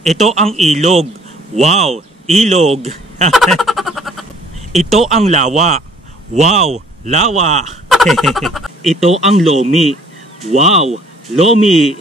Ito ang ilog. Wow, ilog. Ito ang lawa. Wow, lawa. Ito ang lomi. Wow, lomi.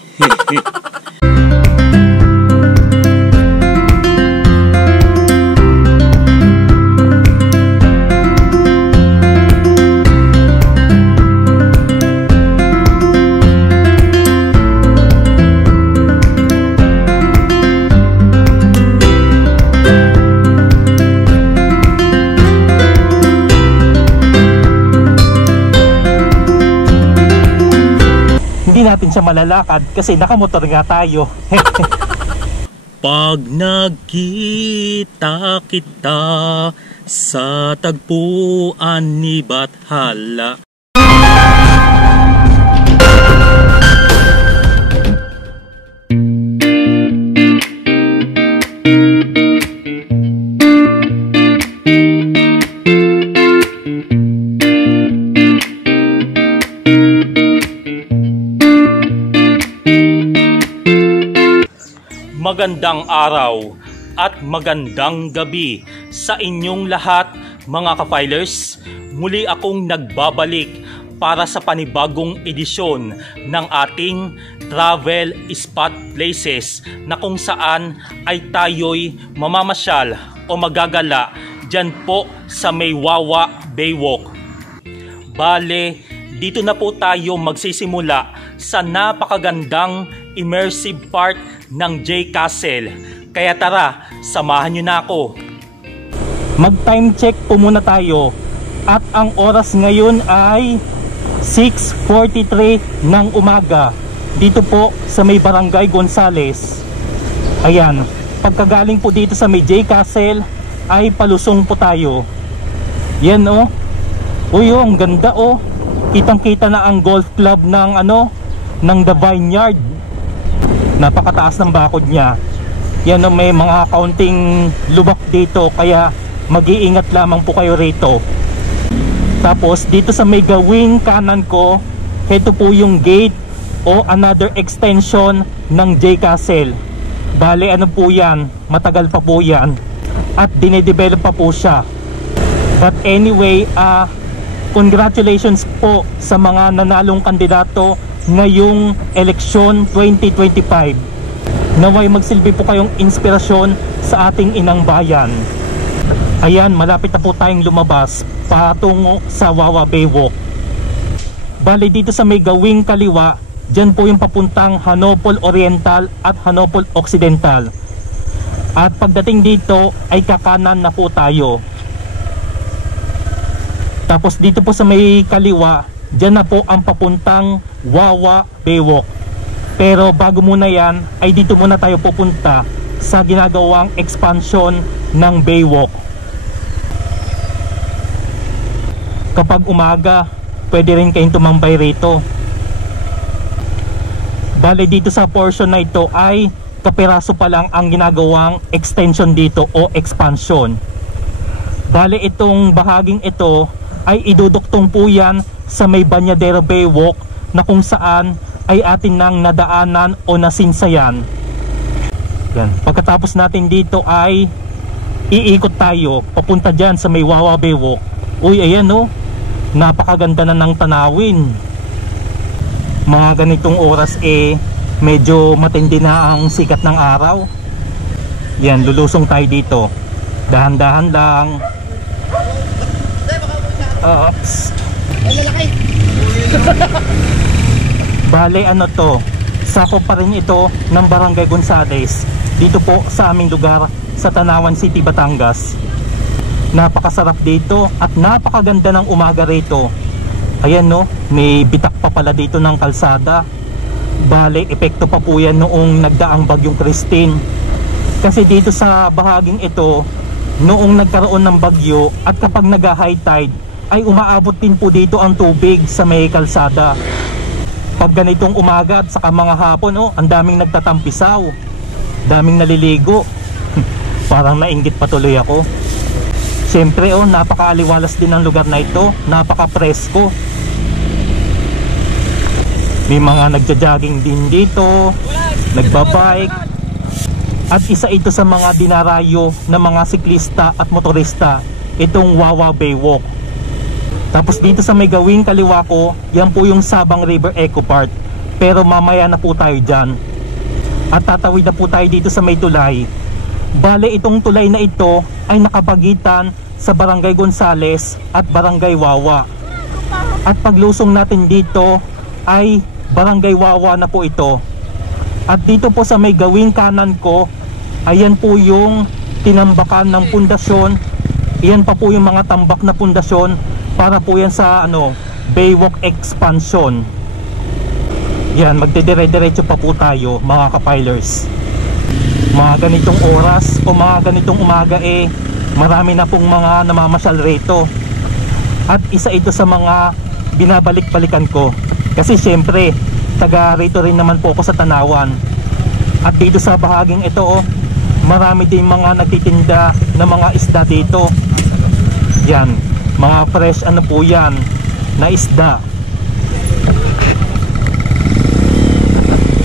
Hindi natin siya malalakad kasi nakamotor nga tayo. Pag nagkita kita sa tagpuan ni Bathala. Magandang araw at magandang gabi sa inyong lahat mga ka-filers. Muli akong nagbabalik para sa panibagong edisyon ng ating travel spot places na kung saan ay tayo'y mamamasyal o magagala dyan po sa may Wawa Baywalk. Bale, dito na po tayo magsisimula sa napakagandang immersive part ng J Castle. Kaya tara, samahan nyo na ako. Mag time check po muna tayo. At ang oras ngayon ay 6:43 ng umaga. Dito po sa may Barangay Gonzales. Ayan, pagkagaling po dito sa may J Castle ay palusong po tayo. Yan oh. Uy oh, ang ganda oh. Kitang kita na ang golf club ng ng The Vineyard. Napakataas ng bakod niya. Yan o, may mga kaunting lubak dito, kaya mag-iingat lamang po kayo rito. Tapos dito sa may gawing kanan ko, ito po yung gate o another extension ng J Castle. Bale ano po yan, matagal pa po yan at dinedevelop pa po siya. But anyway, congratulations po sa mga nanalong kandidato ngayong eleksyon 2025. Naway magsilbi po kayong inspirasyon sa ating inang bayan. Ayan, malapit na po tayong lumabas patungo sa Wawa Baywalk. Bali dito sa may gawing kaliwa, dyan po yung papuntang Hanopol Oriental at Hanopol Occidental. At pagdating dito ay kakanan na po tayo. Tapos dito po sa may kaliwa, dyan na po ang papuntang Wawa Baywalk. Pero bago muna yan, ay dito muna tayo pupunta sa ginagawang expansion ng Baywalk. Kapag umaga, pwede rin kayong tumambay rito. Bale dito sa portion na ito ay kapiraso pa lang ang ginagawang extension dito o expansion. Bale itong bahaging ito ay iduduktong po yan sa may Banyadero Baywalk na kung saan ay atin nang nadaanan o nasinsayan. Yan. Pagkatapos natin dito ay iikot tayo papunta dyan sa may Wawa Baywalk. Uy, ayan oh, napakaganda na ng tanawin. Mga ganitong oras medyo matindi na ang sikat ng araw. Yan, lulusong tayo dito. Dahan-dahan lang. Oops. Bale ano to, sakop pa rin ito ng Barangay Gonzales dito po sa aming lugar sa Tanawan City, Batangas. Napakasarap dito at napakaganda ng umaga rito. Ayan no, may bitak pa pala dito ng kalsada. Bale epekto pa po yan noong nagdaang bagyong Christine. Kasi dito sa bahaging ito, noong nagkaroon ng bagyo at kapag nag-high tide ay umaabot din po dito ang tubig sa may kalsada. Pag ganitong umaga at saka mga hapon, oh, ang daming nagtatampisaw, daming naliligo. Parang nainggit patuloy ako. Siyempre, oh, napakaaliwalas din ang lugar na ito, napaka-presko. May mga nagja-jogging din dito, nagbabike. At isa ito sa mga dinarayo ng mga siklista at motorista, itong Wawa Baywalk. Tapos dito sa may gawing kaliwa ko, yan po yung Sabang River Eco Park. Pero mamaya na po tayo dyan. At tatawid na po tayo dito sa may tulay. Bale, itong tulay na ito ay nakapagitan sa Barangay Gonzales at Barangay Wawa. At paglusong natin dito ay Barangay Wawa na po ito. At dito po sa may gawing kanan ko, ayan po yung tinambakan ng pundasyon. Iyan pa po yung mga tambak na pundasyon para po yan sa Baywalk expansion. Yan, magdedire-diretso pa po tayo mga kapilers. Mga ganitong oras o mga ganitong umaga marami na pong mga namamasyal rito. At isa ito sa mga binabalik-balikan ko. Kasi syempre, taga rito rin naman po ako sa Tanawan. At dito sa bahaging ito marami din mga nagtitinda ng mga isda dito. Yan, mga fresh po yan na isda.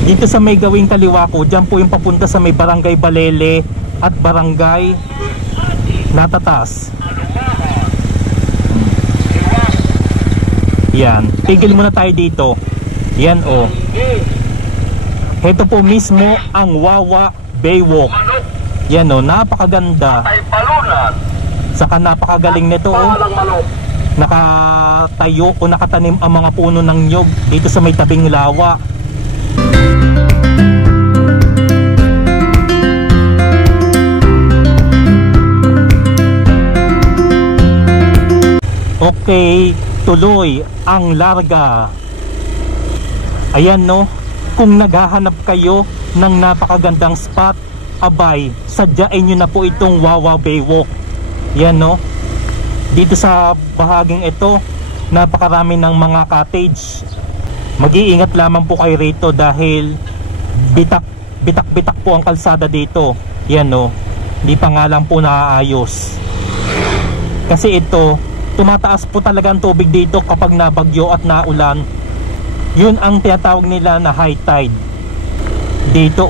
Dito sa may gawing kaliwa ko, dyan po yung papunta sa may Barangay Balele at Barangay Natatas. Yan, tigil muna tayo dito. Yan Ito po mismo ang Wawa Baywalk. Yan napakaganda. Saka napakagaling nito Nakatayo o nakatanim ang mga puno ng nyog dito sa may tabing lawa. Okay, tuloy ang larga. Ayan kung naghahanap kayo ng napakagandang spot, abay, sadyain nyo na po itong Wawa Baywalk. Yan dito sa bahaging ito, napakarami ng mga cottage. Mag-iingat lamang po kayo rito dahil bitak po ang kalsada dito. Yan hindi pa nga lang po naaayos. Kasi ito, tumataas po talaga ang tubig dito kapag nabagyo at naulan. Yun ang tinatawag nila na high tide. Dito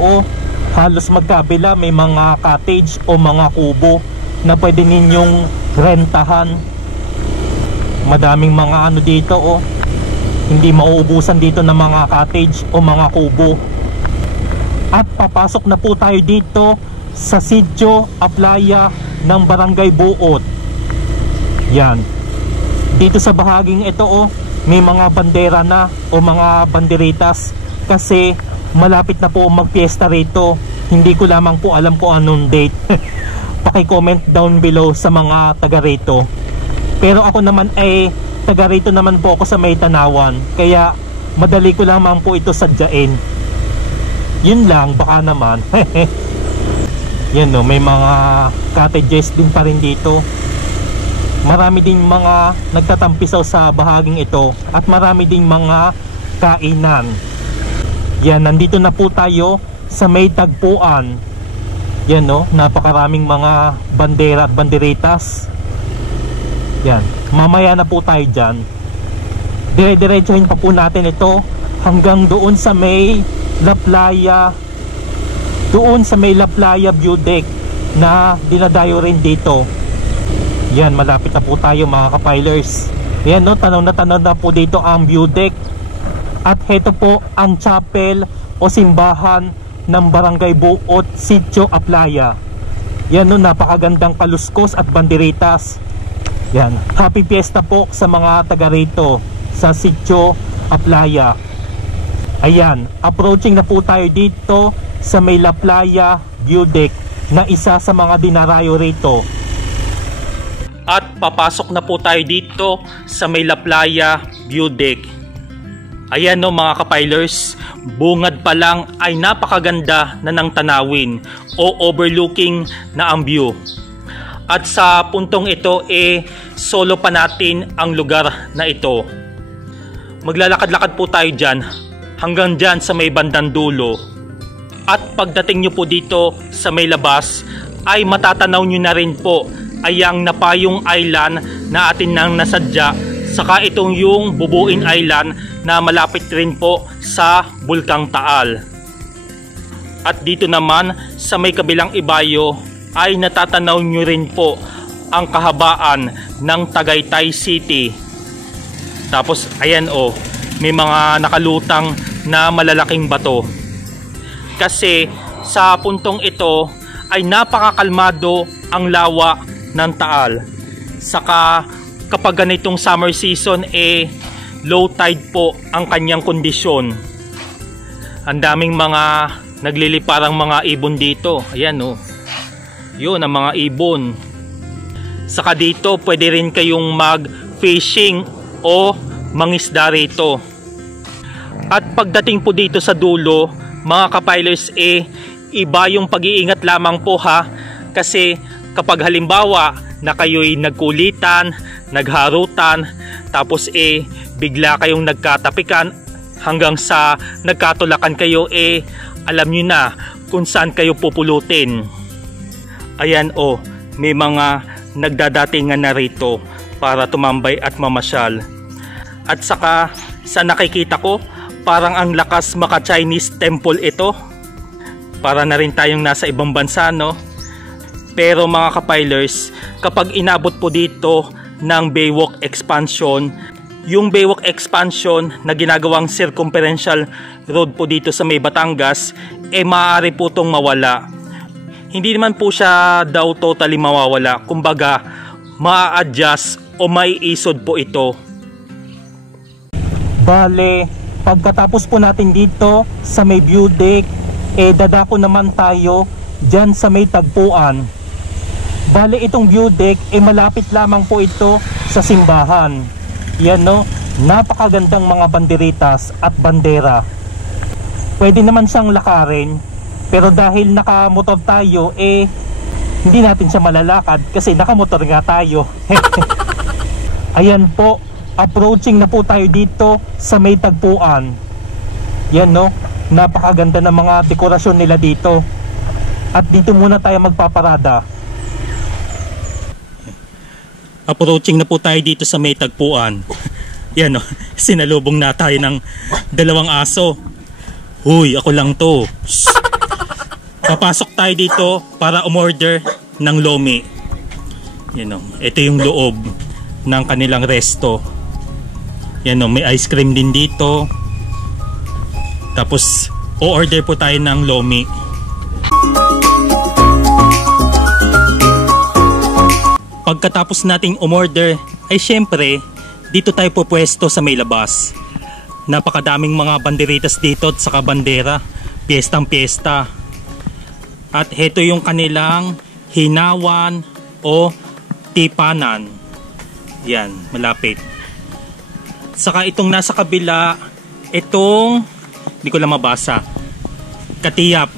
halos magkabila may mga cottage o mga kubo na pwede ninyong rentahan. Madaming mga dito hindi mauubusan dito ng mga cottage o mga kubo. At papasok na po tayo dito sa Sitio Aplaya ng Barangay Buot. Yan, dito sa bahaging ito may mga bandera na o mga banderitas kasi malapit na po magpiesta rito. Hindi ko lamang po alam kung anong date. Paki-comment down below sa mga taga rito. Pero ako naman taga rito naman po ako sa may Tanawan, kaya madali ko lamang po ito sadyain. Yun lang, baka naman. Yan may mga cottages din pa rin dito. Marami ding mga nagtatampisaw sa bahaging ito at marami ding mga kainan. Yan, nandito na po tayo sa may tagpuan. Yan napakaraming mga bandera at banderitas. Yan, mamaya na po tayo dyan. Dire-diretsuhin pa po natin ito hanggang doon sa may La Playa. Doon sa may La Playa view deck na dinadayo rin dito. Yan, malapit na po tayo mga kapilers. Yan tanaw na po dito ang view deck. At heto po ang chapel o simbahan ng Barangay Buot, Sitio Aplaya. Yan napakagandang kaluskos at banderitas. Yan, happy fiesta po sa mga taga rito sa Sitio Aplaya. Ayan, approaching na po tayo dito sa may La Playa view deck na isa sa mga dinarayo rito. At papasok na po tayo dito sa may La Playa view deck. Ayan mga kapilers, bungad pa lang ay napakaganda na ng tanawin o overlooking na ang view. At sa puntong ito solo pa natin ang lugar na ito. Maglalakad-lakad po tayo dyan hanggang dyan sa may bandang dulo. At pagdating nyo po dito sa may labas ay matatanaw nyo na rin po ay ang Napayong Island na atin nang nasadya, saka itong yung Bubuin Island na malapit rin po sa Bulkang Taal. At dito naman sa may kabilang ibayo ay natatanaw nyo rin po ang kahabaan ng Tagaytay City. Tapos ayan may mga nakalutang na malalaking bato. Kasi sa puntong ito ay napakakalmado ang lawa ng Taal. Saka kapag ganitong summer season low tide po ang kanyang kondisyon. Ang daming mga nagliliparang mga ibon dito. Ayan yun ang mga ibon. Saka dito pwede rin kayong mag fishing o mangisda rito. At pagdating po dito sa dulo mga kapilers iba yung pag-iingat lamang po ha. Kasi kapag halimbawa na kayo'y nagkulitan, nagharutan, tapos bigla kayong nagkatapikan hanggang sa nagkatulakan kayo alam nyo na kung saan kayo pupulutin. Ayan may mga nagdadatingan na rito para tumambay at mamasyal. At saka sa nakikita ko parang ang lakas maka-Chinese temple ito. Para na rin tayong nasa ibang bansa, no? Pero mga kapilers, kapag inabot po dito ng Baywalk Expansion, yung Baywalk Expansion na ginagawang circumferential road po dito sa may Batangas, maaari po itong mawala. Hindi naman po siya daw totally mawawala. Kumbaga, ma-adjust o may isod po ito. Bale, pagkatapos po natin dito sa may view deck, dadako naman tayo dyan sa may tagpuan. Bale, itong view deck malapit lamang po ito sa simbahan. Yan napakagandang mga banderitas at bandera. Pwede naman siyang lakarin, pero dahil nakamotor tayo hindi natin siya malalakad kasi nakamotor nga tayo. Ayan po, approaching na po tayo dito sa may tagpuan. Yan napakaganda ng mga dekorasyon nila dito. At dito muna tayo magpaparada. Approaching na po tayo dito sa may tagpuan. Yan sinalubong na tayo ng dalawang aso. Huy, ako lang to. Papasok tayo dito para umorder ng lomi. Yan ito yung loob ng kanilang resto. Yan may ice cream din dito. Tapos o-order po tayo ng lomi. Pagkatapos nating umorder ay syempre dito tayo pupwesto sa may labas. Napakadaming mga banderitas dito at saka bandera. Piyestang piyesta. At heto yung kanilang hinawan o tipanan. Yan, malapit. Saka itong nasa kabila, itong hindi ko lang mabasa, katiyap.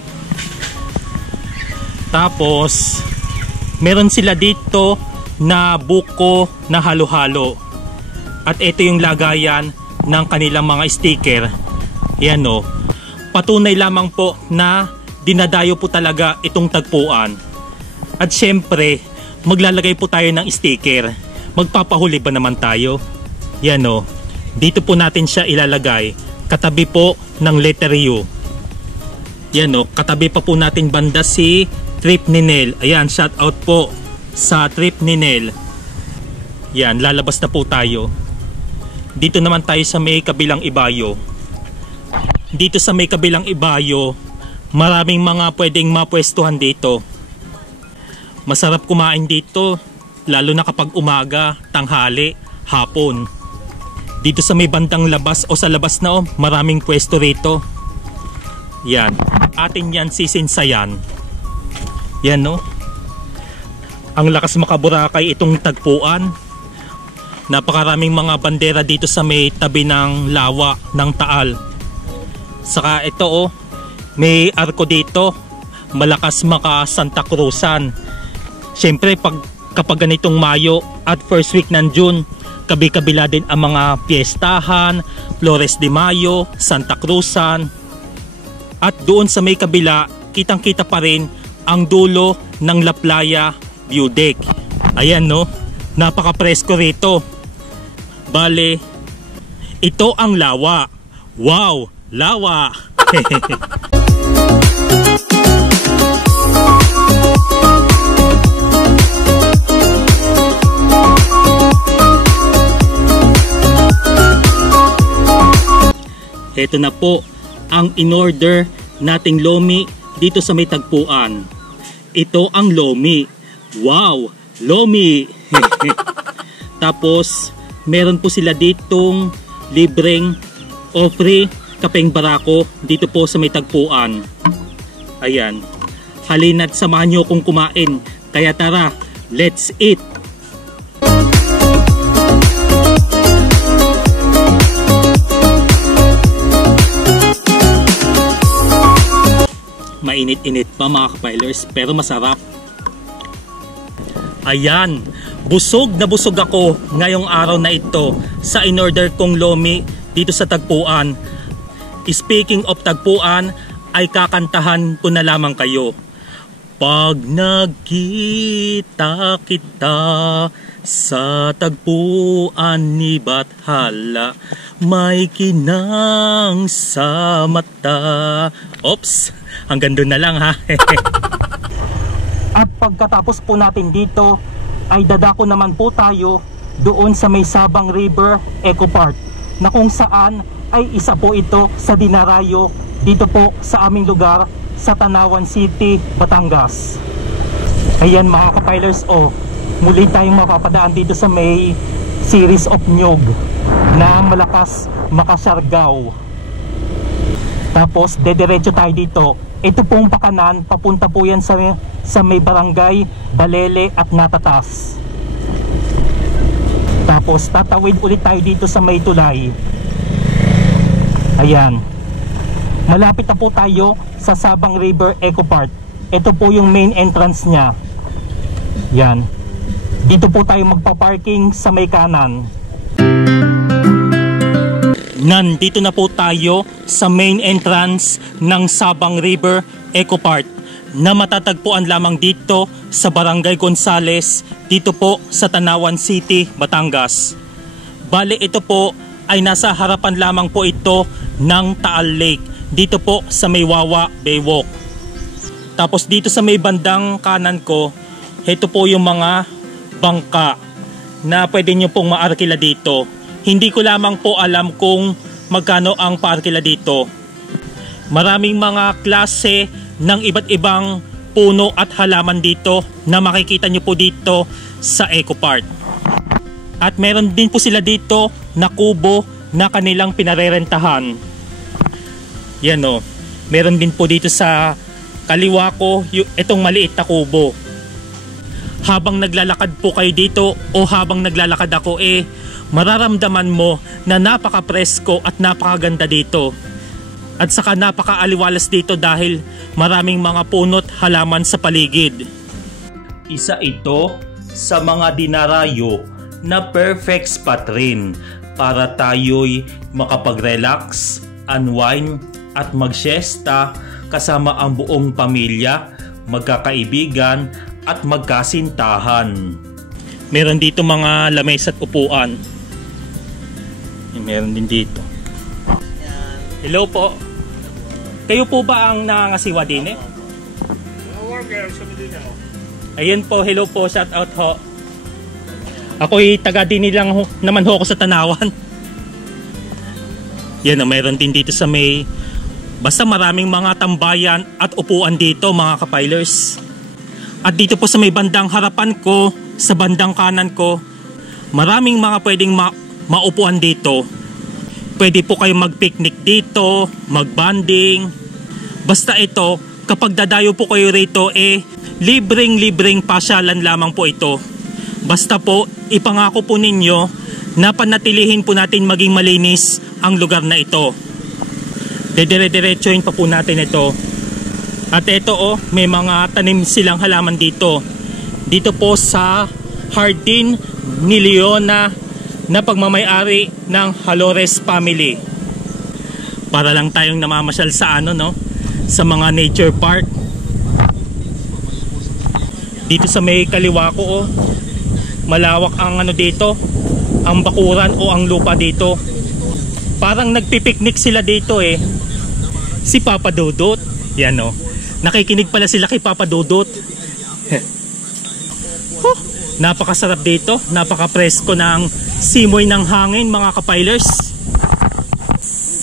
Tapos meron sila dito na buko na halo-halo. At ito yung lagayan ng kanilang mga sticker. Yan patunay lamang po na dinadayo po talaga itong tagpuan. At syempre maglalagay po tayo ng sticker. Magpapahuli ba naman tayo? Yan dito po natin siya ilalagay katabi po ng letter U. Yan katabi pa po natin banda si Trip ni Nel. Ayan, shout out po sa Trip ni Nel. Yan, lalabas na po tayo. Dito naman tayo sa may kabilang ibayo. Dito sa may kabilang ibayo, maraming mga pwedeng mapwestuhan dito. Masarap kumain dito, lalo na kapag umaga, tanghali, hapon. Dito sa may bandang labas o sa labas na maraming pwesto rito. Yan, atin yan sisinsayan. Yan ang lakas makaburakay itong tagpuan. Napakaraming mga bandera dito sa may tabi ng lawa ng Taal. Saka ito may arko dito. Malakas maka Santa Cruzan. Siyempre kapag ganitong Mayo at first week ng June, kabi-kabila din ang mga piyestahan, Flores de Mayo, Santa Cruzan. At doon sa may kabila, kitang-kita pa rin ang dulo ng La Playa view deck. Ayan napaka-presko rito. Bale, ito ang lawa. Wow, lawa. ito na po ang in-order nating lomi dito sa may tagpuan. Ito ang lomi. Wow! Lomi! Tapos, meron po sila ditong libreng o free kapeng barako dito po sa may tagpuan. Ayan. Halina't samahan nyo kong kumain. Kaya tara, let's eat! Mainit-init pa mga kapilers, pero masarap. Ayan, busog na busog ako ngayong araw na ito sa in-order kong lomi dito sa tagpuan. Speaking of tagpuan, ay kakantahan ko na lamang kayo. Pag nagkita kita sa tagpuan ni Bathala, may kinang sa mata. Oops, hanggang doon na lang ha. At pagkatapos po natin dito, ay dadako naman po tayo doon sa may Sabang River Eco Park, na kung saan ay isa po ito sa dinarayo dito po sa aming lugar sa Tanawan City, Batangas. Ayan mga kapilers, muli tayong mapapadaan dito sa may series of nyug na Malakas Makasiargao. Tapos dediretso tayo dito. Ito pong pakanan, papunta po yan sa may barangay Balele at Natatas. Tapos tatawid ulit tayo dito sa may tulay. Ayan, malapit na po tayo sa Sabang River Eco Park. Ito po yung main entrance nya. Yan, dito po tayo magpa-parking sa may kanan. Nandito na po tayo sa main entrance ng Sabang River Eco Park na matatagpuan lamang dito sa Barangay Gonzales, dito po sa Tanawan City, Batangas. Bale, ito po ay nasa harapan lamang po ito ng Taal Lake, dito po sa may Wawa Baywalk. Tapos dito sa may bandang kanan ko, ito po yung mga bangka na pwede nyo pong maarkila dito. Hindi ko lamang po alam kung magkano ang paarkila dito. Maraming mga klase ng iba't ibang puno at halaman dito na makikita nyo po dito sa Eco Park. At meron din po sila dito na kubo na kanilang pinarerentahan. Yan o. Meron din po dito sa kaliwa ko itong maliit na kubo. Habang naglalakad po kayo dito o habang naglalakad ako, mararamdaman mo na napaka-presko at napakaganda dito. At saka napaka-aliwalas dito dahil maraming mga puno't halaman sa paligid. Isa ito sa mga dinarayo na perfect spot rin para tayo'y makapag-relax, unwind at mag-siesta kasama ang buong pamilya, magkakaibigan at magkasintahan. Meron dito mga lamesa at upuan. Meron din dito. Hello po. Kayo po ba ang nangangasiwa din eh? Ayun po, hello po, shout out ho. Ako'y taga din lang naman ho ako sa Tanawan. Yan, mayroon din dito sa may, basta maraming mga tambayan at upuan dito mga kapilers. At dito po sa may bandang harapan ko, sa bandang kanan ko, maraming mga pwedeng maupuan dito. Pwede po kayo mag-picnic dito, mag-banding. Basta ito, kapag dadayo po kayo rito, libreng pasyalan lamang po ito. Basta po, ipangako po ninyo na panatilihin po natin maging malinis ang lugar na ito. Dedire-diretsuhin pa po natin ito. At ito may mga tanim silang halaman dito. Dito po sa Hardin ni Leona na pagmamay-ari ng Halores family. Para lang tayong namamasyal sa sa mga nature park. Dito sa may kaliwa ko malawak ang dito, ang bakuran o ang lupa dito. Parang nagpipiknik sila dito Si Papa Dudut. Yan nakikinig pala sila kay Papa Dudut. Napakasarap dito, napaka-presko ng simoy ng hangin mga kapilers.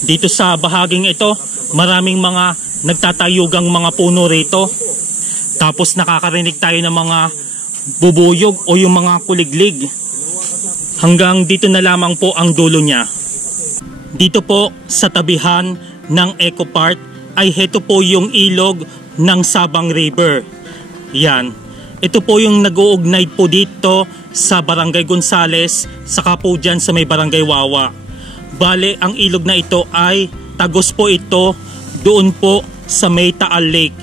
Dito sa bahaging ito, maraming mga nagtatayugang mga puno rito. Tapos nakakarinig tayo ng mga bubuyog o yung mga kuliglig. Hanggang dito na lamang po ang dulo niya. Dito po sa tabihan ng Eco Park ay heto po yung ilog ng Sabang River. Yan. Ito po yung nag-uugnay po dito sa Barangay Gonzales, saka po dyan sa may Barangay Wawa. Bale, ang ilog na ito ay tagos po ito doon po sa may Taal Lake.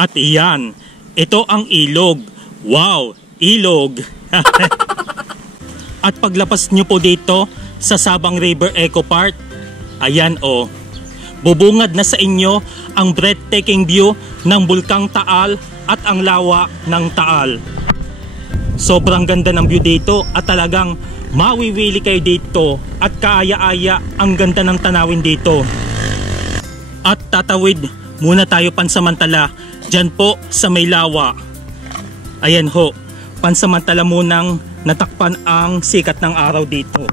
At iyan, ito ang ilog. Wow, ilog! At paglapas nyo po dito sa Sabang River Eco Park, ayan o, bubungad na sa inyo ang breathtaking view ng Bulkang Taal at ang lawa ng Taal. Sobrang ganda ng view dito at talagang mawiwili kayo dito at kaaya-aya ang ganda ng tanawin dito. At tatawid muna tayo pansamantala dyan po sa may lawa. Ayan ho, pansamantala munang natakpan ang sikat ng araw dito.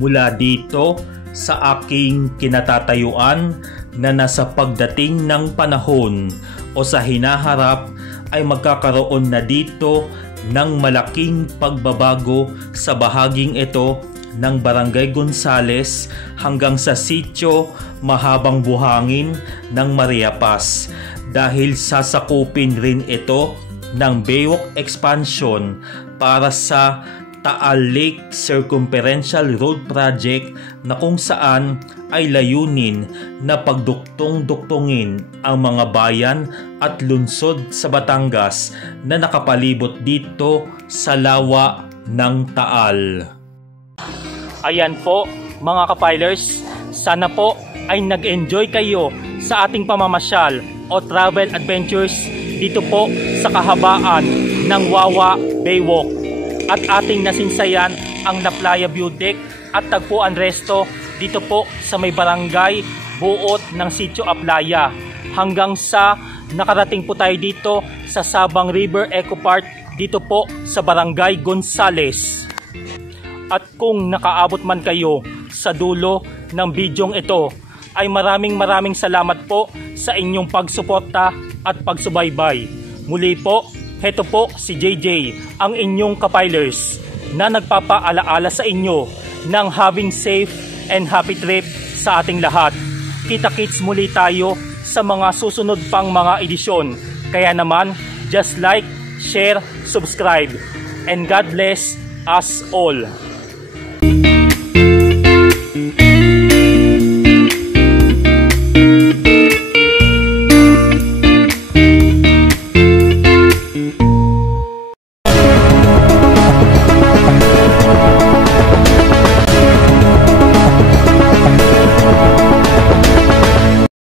Mula dito sa aking kinatatayuan na nasa pagdating ng panahon o sa hinaharap ay magkakaroon na dito ng malaking pagbabago sa bahaging ito ng Barangay Gonzales hanggang sa sitio Mahabang Buhangin ng Maria Paz, dahil sasakupin rin ito ng Baywalk Expansion para sa Taal Lake Circumferential Road Project, na kung saan ay layunin na pagduktong-duktungin ang mga bayan at lungsod sa Batangas na nakapalibot dito sa lawa ng Taal. Ayan po mga kapilers, sana po ay nag-enjoy kayo sa ating pamamasyal o travel adventures dito po sa kahabaan ng Wawa Baywalk. At ating nasinsayan ang Naplaya View Deck at Tagpuan Resto dito po sa may barangay buot ng Sitio Aplaya, hanggang sa nakarating po tayo dito sa Sabang River Eco Park dito po sa Barangay Gonzales. At kung nakaabot man kayo sa dulo ng bidyong ito, ay maraming salamat po sa inyong pagsuporta at pagsubaybay. Muli po, heto po si JJ, ang inyong kapilers, na nagpapaalaala sa inyo ng having safe and happy trip sa ating lahat. Kita-kits muli tayo sa mga susunod pang mga edisyon. Kaya naman, just like, share, subscribe, and God bless us all.